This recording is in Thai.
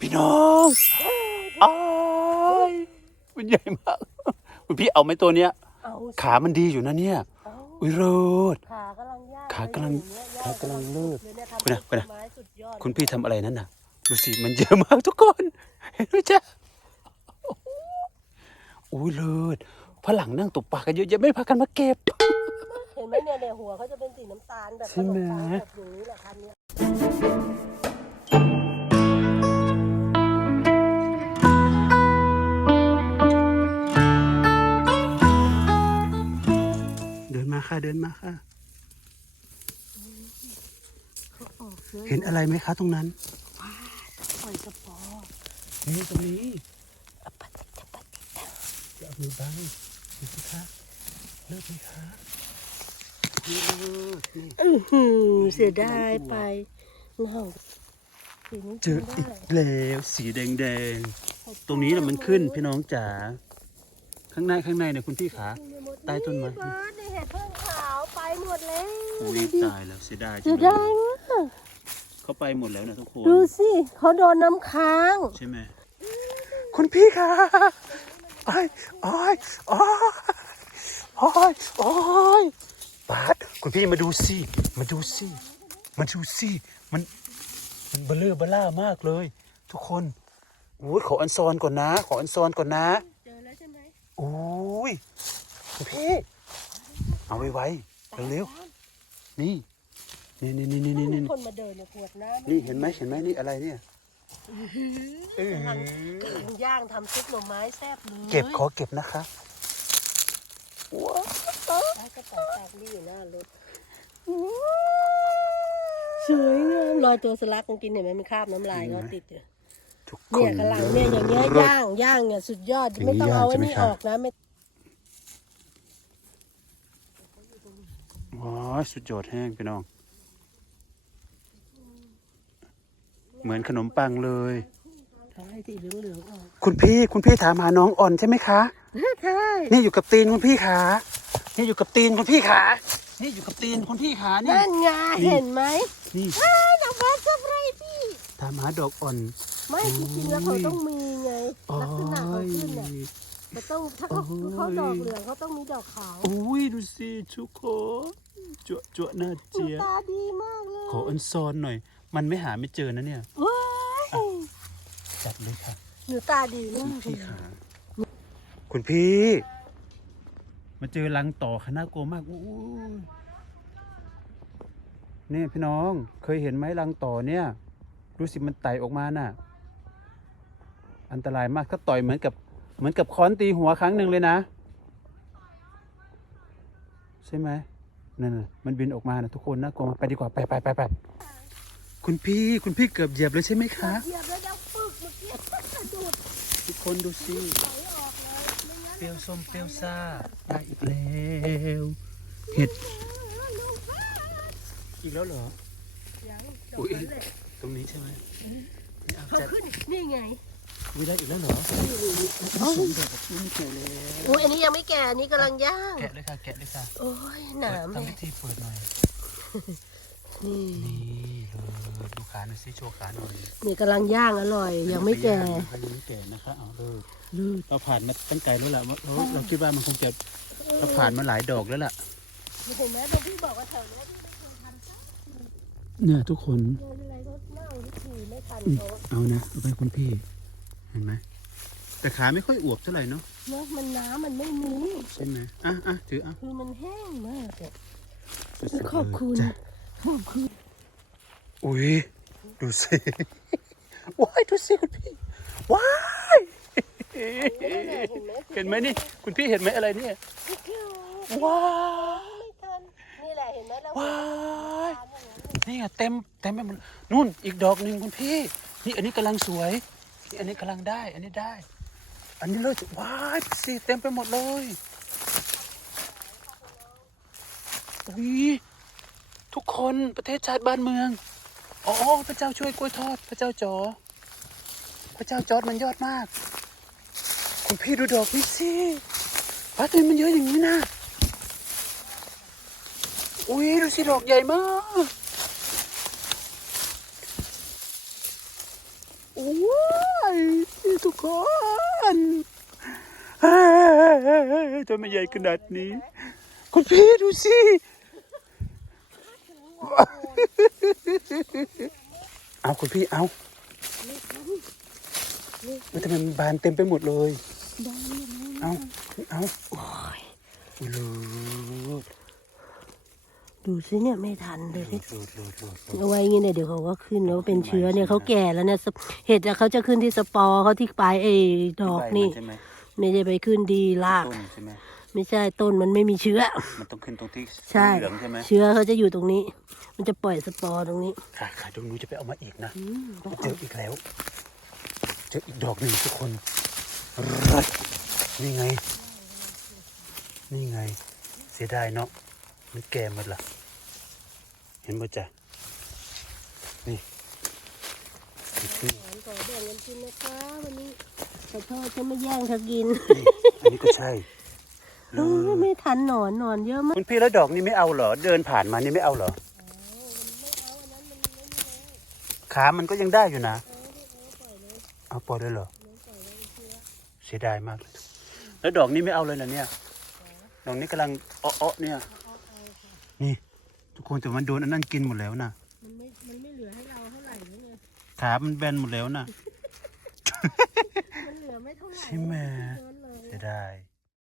พี่น้องอ้ายมันใหญ่มากคุณพี่เอาไหมตัวเนี้ย เอาขามันดีอยู่นะเนี่ย เอาอุ้ยเลิศขากำลังย่างขากำลังเลยขากำลังเลิศเลยเนี่ยทำคุณนะคุณนะ ไม้สุดยอดคุณพี่ทำอะไรนั่นน่ะ ดูสิ มันเยอะมากทุกคน เห็นไหมจ๊ะอุ้ยเลิศฝรั่งนั่งตกปลากันเยอะแยะไม่พากันมาเก็บ เห็นไหมเนี่ยเนี่ยหัวเขาจะเป็นสีน้ำตาลแบบใช่ไหม ขนปังแบบอย่างนี้แหละคันเนี้ย มาค่ะเดินมาค่ะ เขาออกเลยเห็นอะไรไหมคะตรงนั้นปล่อยกระป๋อนี่ตรงนี้อะปะติตะปะติตะอย่าเอามือบังดูสิคะเลิกไหมคะนี่เลิกนี่อื้อหือเสียดายไปเน่าสีนี้เจกิอนได้อีกแล้วสีแดงแดงๆตรงนี้แหละมันขึ้นพี่น้องจ๋าข้างในข้างในเนี่ยคุณพี่ขา ใต้ต้นไม้เบิร์ดนี่เห็ดเพิ่งขาวไปหมดแล้วอุ้ยตายแล้วเสียดายจัเสีงยเลดายยมากเขาไปหมดแล้วนะทุกคนดูสิเขาโดนน้ำค้าง ใช่ไหมคุณพี่คะโอ้ยโอ้ยโอ้ยโอ้ยโอ้ยบาสคุณพี่มาดูสิมาดูสิมาดูสิมันมันเบลอเบล่ามากเลย ทุกคนโอ้ยขออันซอนก่อนนะ ขออันซอนก่อนนะเจอแล้วใช่ไหมโอ้ยคุณพี่ เอาไว้ไว้เร็วๆนี่นี่นี่นี่นี่นี่นี่คนมาเดินเนี่ยขวดน้ำนี่เห็นไหมเห็นไหมนี่อะไรเนี่ยเออกำลังกำลังย่างทำซุปหน่อไม้แซ่บเลยเก็บขอเก็บนะคะว้าวใช้กระเป๋าตังค์นี่อยู่หน้ารถสวยงามรอยตัวสลักมันกินเห็นไหมมันคราบน้ำลายก็ติดอยู่ทุกคเนี่ยนกำลังเนี่ยอย่างเงี้ยรสย่างย่างเนี่ยสุดยอดอย่างนี้ไม่ต้องเอาไอ้ย่างใช่ไหมนี่ครับออกนะไม่ ว้าว สุดยอดแห้งพี่น้อง เหมือนขนมปังเลยทำให้สีเหลืองๆออกคุณพี่คุณพี่ถามหาน้องอ่อนใช่ไหมคะใช่นี่อยู่กับตีนคุณพี่ขา นี่อยู่กับตีนคุณพี่ขา นี่อยู่กับตีนคุณพี่ขานี่นั่นไงนี่เห็นไหมนี่อ้าวน้ำมันสปรายพี่ถามหาดอกอ่อน ไม่จริงๆแล้วเขาต้องมีไงโอ้ลักษณะเขายขึ้นเนี่ยเขาต้องถ้าเขาโอ้ยเขาดอกเหลืองเขาต้องมีดอกขาวโอ้ยดูสิทุกคน จั่วจั่วหน้าหนูเจียตาดีมากเลยขออันซอนหน่อย มันไม่หาไม่เจอนะเนี่ยว้ายจัดเลยค่ะหนูตาดีมาคุณกพี่ขาคุณพี่ มาเจอรังต่อคณะกลัวมากอู้ยนี่พี่น้องเคยเห็นไหมรังต่อเนี่ยดูสิมันไต่ออกมาน่ะ อันตรายมากก็ต่อยเหมือนกับ เหมือนกับค้อนตีหัวครั้งหนึ่งเลยนะ ใช่ไหม นั่นน่ะมันบินออกมานะทุกคนนะกลัวมากไปดีกว่าไปไปไปไปคุณพี่คุณพี่เกือบเหยียบเลยใช่ไหมคะเหยียบแล้วดังปึกเมื่อกี้กระดูดทุกคนดูสิถอยออกเลยไม่งั้นเปรี้ยวส้มเปรี้ยวซ่าได้อีกแล้วเห็ดอีกแล้วเหรอยังดอกอุ๊ยนั้นเลยตรงนี้ใช่ไหมไม่เอาเขาจัดขึ้นนี่ไง วิได้อีกแล้วเหรอผสมดอกแบบนี้ไม่แกะเลยอุ้ยอันนี้ยังไม่แก่อันนี้กำลังย่าง แกะเลยค่ะแกะเลยค่ะโอ้ยหนามเปิดเลทำยพิธีเปิดหน่อย นี่นี่เลยดูขาหน่อยสิโชว์ขาหน่อยนี่กำลังย่างอร่อย ยังไม่แก่อันนี้ไม่แก่นะคะเอาเลยลืดเราผ่านมาตั้งไกลแล้วล่ะว่าเราเราคิดว่ามันคงจะเราผ่านมาหลายดอกแล้วล่ะ เห็นไหมตรงที่บอกว่าแถวเนี้ยที่ไม่เคยทำสักเนี่ยทุกคน เดือนอะไรก็เน่าที่ฉี่ไม่ทันอืมเขาอะเอานะเอาไปคุณพี่ เห็นไหมแต่ขาไม่ค่อยอวบเท่าไหร่เนาะเนอะมันน้ำมันไม่มีใช่ไหมอะอะถืออะคือมันแห้งมากอะสุดๆขอบคุณเลยจ้ะขอบคุณอุ้ยดูสิว้ายดูสิคุณพี่ว้ายเห็นไหมนี่ คุณพี่เห็นไหมอะไรเนี่ยว้ายไม่ทันนี่แหละเห็นไหมแล้วว้ายทานอย่างนั้นนี่ไงเต็มเต็มไปหมดนู่นอีกดอกหนึ่งคุณพี่ นี่อันนี้กำลังสวยนี่ อันนี้กำลังได้ อันนี้ได้ อันนี้เลยว้ายสิเต็มไปหมดเลยอุ้ยทุกคนประเทศชาติบ้านเมือง อ๋อ พระเจ้าช่วยกล้วยทอด พระเจ้าจอ พระเจ้าจอดมันยอดมาก คุณพี่ดูดอกนี่สิป้าทำไมมันเยอะอย่างนี้นะ อุ้ยดูสิดอกใหญ่มาก โอ้ยทุก คนเฮ้ยตัวไมใหญ่ขนาดนี้ คุณพี่ดูสิเอาคุณพี่เอามันทำไมมันบานเต็มไปหมดเลย เอา เอาโอ้ยโลด ดูสิเนี่ยไม่ทันเลยโลดโลดโลดโลดเอาไว้อย่างงี้เนี่ยเดี๋ยวเขาก็ขึ้นแล้วเป็นเชื้อเนี่ยเขาแก่แล้วเนี่ยสปเห็ดอะเขาจะขึ้นที่สปอร์เขาที่ปลายไอ้ดอกนี่ใช่ไหมไม่ได้ไปขึ้นดีรากต้นใช่ไหมไม่ใช่ต้นมันไม่มีเชื้อ มันต้องขึ้นตรงที่ใช่เหลืองใช่ไหมเชื้อเขาจะอยู่ตรงนี้ มันจะปล่อยสปอร์ตรงนี้ค่ะค่ะเดี๋ยวหนูจะไปเอามาอีกนะอืมต้องเจเอาออีกแล้วเจออีกดอกหนึ่งทุกคนรัดนี่ไง นี่ไง เสียดายเนาะมันแก่หมดละเห็นบ่จ๊ะนี่นี่คือขอแบ่งกันกินนะคะวันนี้ขอโทษฉันไม่แย่งเธอกินนี่อันนี้ก็ใช่เออไม่ทันหนอนหนอนเยอะมากคุณพี่แล้วดอกนี้ไม่เอาเหรอ เดินผ่านมานี่ไม่เอาเหรอขามันก็ยังได้อยู่นะ เอาปล่อยเลยเหรอ เสียดายมากเลย แล้วดอกนี้ไม่เอาเลยนะเนี่ย ดอกนี้กำลังอ้อๆเนี่ย นี่ ทุกคนแต่มันโดนอันนั้นกินหมดแล้วนะมันไม่ มันไม่เหลือให้เราเท่าไหร่เลยไงขามันแบนหมดแล้วนะมันเหลือไม่เท่าไหร่ใช่ไหมเยอะเลยเสียดาย